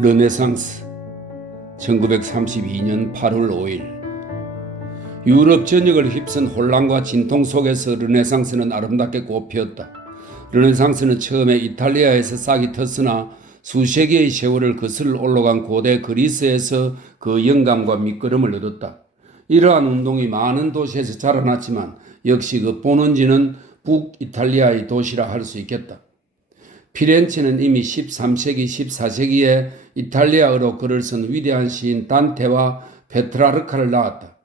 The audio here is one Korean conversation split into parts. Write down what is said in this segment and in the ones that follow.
르네상스 1932년 8월 5일 유럽 전역을 휩쓴 혼란과 진통 속에서 르네상스는 아름답게 꽃피었다. 르네상스는 처음에 이탈리아에서 싹이 텄으나 수세기의 세월을 거슬러 올라간 고대 그리스에서 그 영감과 밑거름을 얻었다. 이러한 운동이 많은 도시에서 자라났지만 역시 그 본원지는 북이탈리아의 도시라 할 수 있겠다. 피렌체는 이미 13세기, 14세기에 이탈리아어로 글을 쓴 위대한 시인 단테와 페트라르카를 낳았다.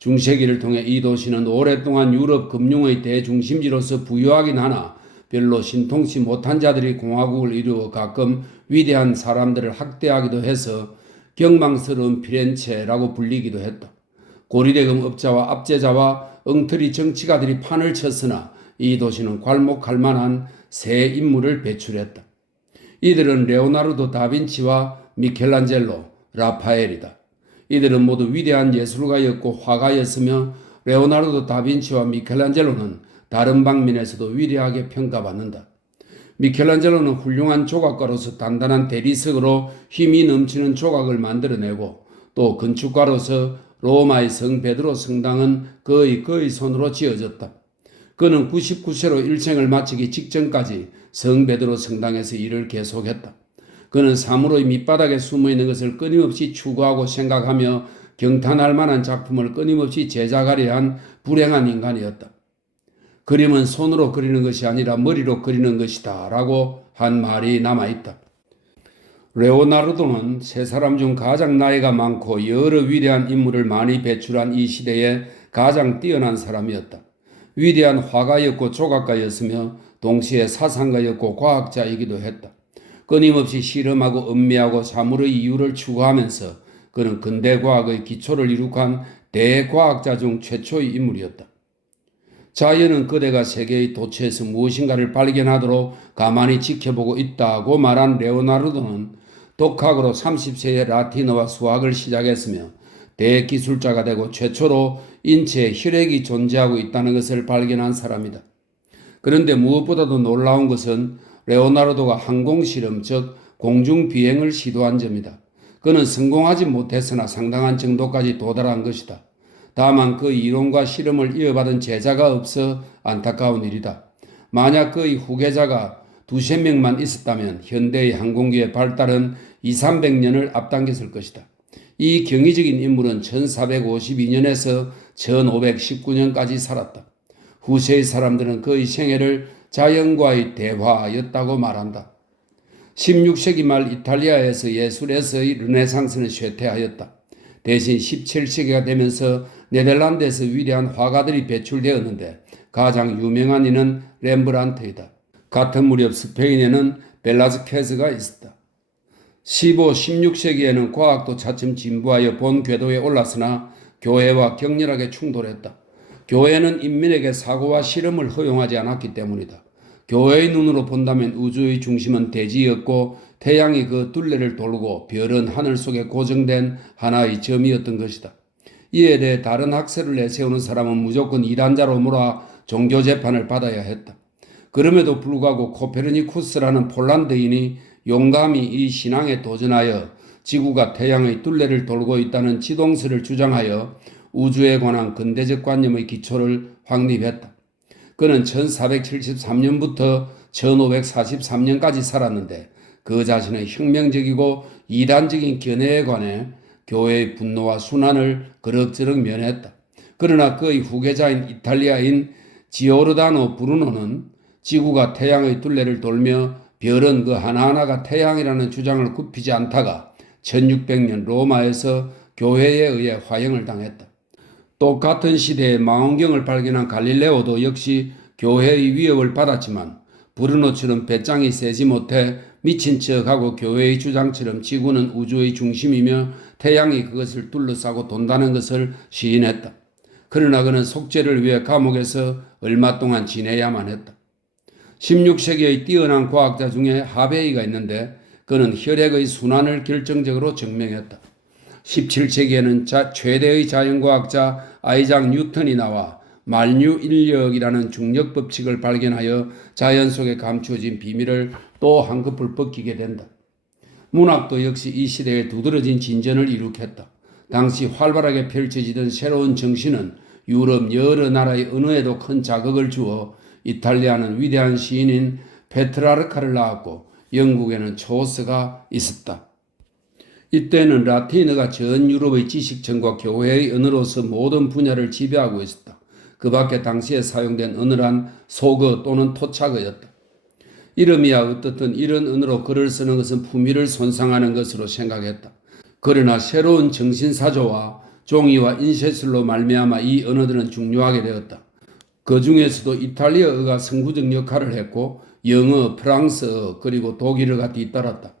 중세기를 통해 이 도시는 오랫동안 유럽 금융의 대중심지로서 부유하긴 하나 별로 신통치 못한 자들이 공화국을 이루어 가끔 위대한 사람들을 학대하기도 해서 경망스러운 피렌체라고 불리기도 했다. 고리대금 업자와 압제자와 엉터리 정치가들이 판을 쳤으나 이 도시는 괄목할 만한 새 인물을 배출했다. 이들은 레오나르도 다빈치와 미켈란젤로, 라파엘이다. 이들은 모두 위대한 예술가였고 화가였으며 레오나르도 다빈치와 미켈란젤로는 다른 방면에서도 위대하게 평가받는다. 미켈란젤로는 훌륭한 조각가로서 단단한 대리석으로 힘이 넘치는 조각을 만들어내고 또 건축가로서 로마의 성 베드로 성당은 그의 손으로 지어졌다. 그는 99세로 일생을 마치기 직전까지 성 베드로 성당에서 일을 계속했다. 그는 사물의 밑바닥에 숨어있는 것을 끊임없이 추구하고 생각하며 경탄할 만한 작품을 끊임없이 제작하려 한 불행한 인간이었다. 그림은 손으로 그리는 것이 아니라 머리로 그리는 것이다 라고 한 말이 남아있다. 레오나르도는 세 사람 중 가장 나이가 많고 여러 위대한 인물을 많이 배출한 이 시대에 가장 뛰어난 사람이었다. 위대한 화가였고 조각가였으며 동시에 사상가였고 과학자이기도 했다. 끊임없이 실험하고 음미하고 사물의 이유를 추구하면서 그는 근대과학의 기초를 이룩한 대과학자 중 최초의 인물이었다. 자연은 그대가 세계의 도처에서 무엇인가를 발견하도록 가만히 지켜보고 있다고 말한 레오나르도는 독학으로 30세에 라틴어와 수학을 시작했으며 대기술자가 되고 최초로 인체에 혈액이 존재하고 있다는 것을 발견한 사람이다. 그런데 무엇보다도 놀라운 것은 레오나르도가 항공실험 즉 공중비행을 시도한 점이다. 그는 성공하지 못했으나 상당한 정도까지 도달한 것이다. 다만 그 이론과 실험을 이어받은 제자가 없어 안타까운 일이다. 만약 그의 후계자가 두세 명만 있었다면 현대의 항공기의 발달은 200~300년을 앞당겼을 것이다. 이 경이적인 인물은 1452년에서 1519년까지 살았다. 후세의 사람들은 그의 생애를 자연과의 대화였다고 말한다. 16세기 말 이탈리아에서 예술에서의 르네상스는 쇠퇴하였다. 대신 17세기가 되면서 네덜란드에서 위대한 화가들이 배출되었는데 가장 유명한 이는 렘브란트이다. 같은 무렵 스페인에는 벨라스케즈가 있었다. 15, 16세기에는 과학도 차츰 진보하여 본 궤도에 올랐으나 교회와 격렬하게 충돌했다. 교회는 인민에게 사고와 실험을 허용하지 않았기 때문이다. 교회의 눈으로 본다면 우주의 중심은 대지였고 태양이 그 둘레를 돌고 별은 하늘 속에 고정된 하나의 점이었던 것이다. 이에 대해 다른 학설을 내세우는 사람은 무조건 이단자로 몰아 종교 재판을 받아야 했다. 그럼에도 불구하고 코페르니쿠스라는 폴란드인이 용감히 이 신앙에 도전하여 지구가 태양의 둘레를 돌고 있다는 지동설을 주장하여 우주에 관한 근대적 관념의 기초를 확립했다. 그는 1473년부터 1543년까지 살았는데 그 자신의 혁명적이고 이단적인 견해에 관해 교회의 분노와 순환을 그럭저럭 면했다. 그러나 그의 후계자인 이탈리아인 지오르다노 브루노는 지구가 태양의 둘레를 돌며 별은 그 하나하나가 태양이라는 주장을 굽히지 않다가 1600년 로마에서 교회에 의해 화형을 당했다. 똑같은 시대에 망원경을 발견한 갈릴레오도 역시 교회의 위협을 받았지만 브루노처럼 배짱이 세지 못해 미친 척하고 교회의 주장처럼 지구는 우주의 중심이며 태양이 그것을 둘러싸고 돈다는 것을 시인했다. 그러나 그는 속죄를 위해 감옥에서 얼마 동안 지내야만 했다. 16세기의 뛰어난 과학자 중에 하베이가 있는데 그는 혈액의 순환을 결정적으로 증명했다. 17세기에는 최대의 자연과학자 아이작 뉴턴이 나와 만유인력이라는 중력법칙을 발견하여 자연 속에 감추어진 비밀을 또 한꺼풀 벗기게 된다. 문학도 역시 이 시대에 두드러진 진전을 이룩했다. 당시 활발하게 펼쳐지던 새로운 정신은 유럽 여러 나라의 언어에도 큰 자극을 주어 이탈리아는 위대한 시인인 페트라르카를 낳았고 영국에는 초스가 있었다. 이때는 라틴어가 전 유럽의 지식층과 교회의 언어로서 모든 분야를 지배하고 있었다. 그 밖에 당시에 사용된 언어란 소거 또는 토착어였다. 이름이야 어떻든 이런 언어로 글을 쓰는 것은 품위를 손상하는 것으로 생각했다. 그러나 새로운 정신사조와 종이와 인쇄술로 말미암아 이 언어들은 중요하게 되었다. 그 중에서도 이탈리아어가 선구적 역할을 했고 영어, 프랑스어 그리고 독일어가 뒤따랐다.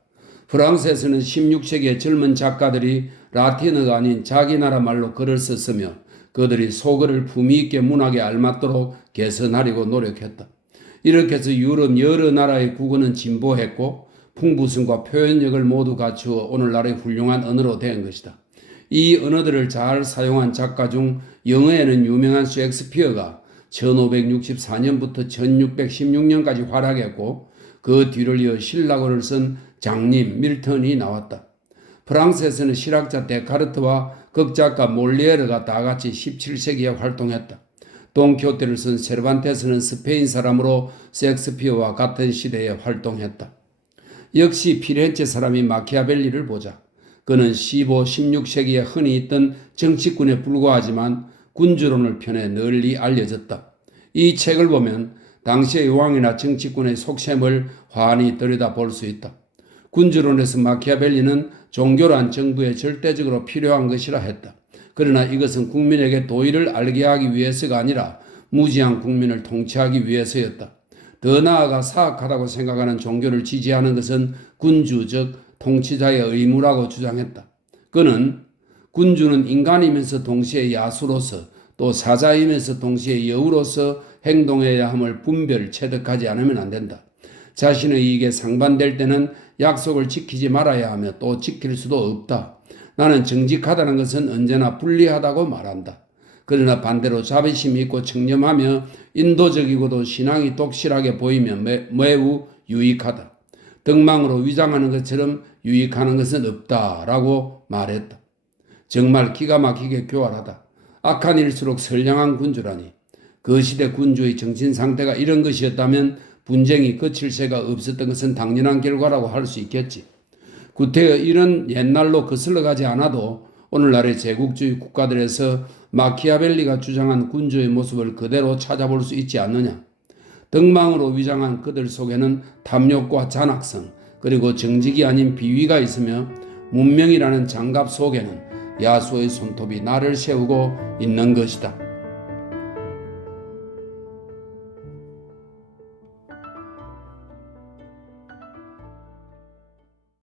프랑스에서는 16세기의 젊은 작가들이 라틴어가 아닌 자기 나라 말로 글을 썼으며 그들이 소글을 품위 있게 문학에 알맞도록 개선하려고 노력했다. 이렇게 해서 유럽 여러 나라의 국어는 진보했고 풍부성과 표현력을 모두 갖추어 오늘날의 훌륭한 언어로 된 것이다. 이 언어들을 잘 사용한 작가 중 영어에는 유명한 셰익스피어가 1564년부터 1616년까지 활약했고 그 뒤를 이어 신라어를 쓴 장님 밀턴이 나왔다. 프랑스에서는 실학자 데카르트와 극작가 몰리에르가 다같이 17세기에 활동했다. 돈키호테를 쓴 세르반테스는 스페인 사람으로 셰익스피어와 같은 시대에 활동했다. 역시 피렌체 사람이 마키아벨리를 보자. 그는 15, 16세기에 흔히 있던 정치꾼에 불과하지만 군주론을 펴내 널리 알려졌다. 이 책을 보면 당시의 왕이나 정치꾼의 속셈을 환히 들여다볼 수 있다. 군주론에서 마키아벨리는 종교란 정부에 절대적으로 필요한 것이라 했다. 그러나 이것은 국민에게 도의를 알게 하기 위해서가 아니라 무지한 국민을 통치하기 위해서였다. 더 나아가 사악하다고 생각하는 종교를 지지하는 것은 군주 즉 통치자의 의무라고 주장했다. 그는 군주는 인간이면서 동시에 야수로서 또 사자이면서 동시에 여우로서 행동해야 함을 분별 체득하지 않으면 안 된다. 자신의 이익에 상반될 때는 약속을 지키지 말아야 하며 또 지킬 수도 없다. 나는 정직하다는 것은 언제나 불리하다고 말한다. 그러나 반대로 자비심이 있고 청렴하며 인도적이고도 신앙이 독실하게 보이면 매우 유익하다. 덕망으로 위장하는 것처럼 유익하는 것은 없다라고 말했다. 정말 기가 막히게 교활하다. 악한 일수록 선량한 군주라니. 그 시대 군주의 정신상태가 이런 것이었다면 분쟁이 그칠 새가 없었던 것은 당연한 결과라고 할 수 있겠지. 구태여 이런 옛날로 거슬러 가지 않아도 오늘날의 제국주의 국가들에서 마키아벨리가 주장한 군주의 모습을 그대로 찾아볼 수 있지 않느냐. 덕망으로 위장한 그들 속에는 탐욕과 잔악성 그리고 정직이 아닌 비위가 있으며 문명이라는 장갑 속에는 야수의 손톱이 날을 세우고 있는 것이다.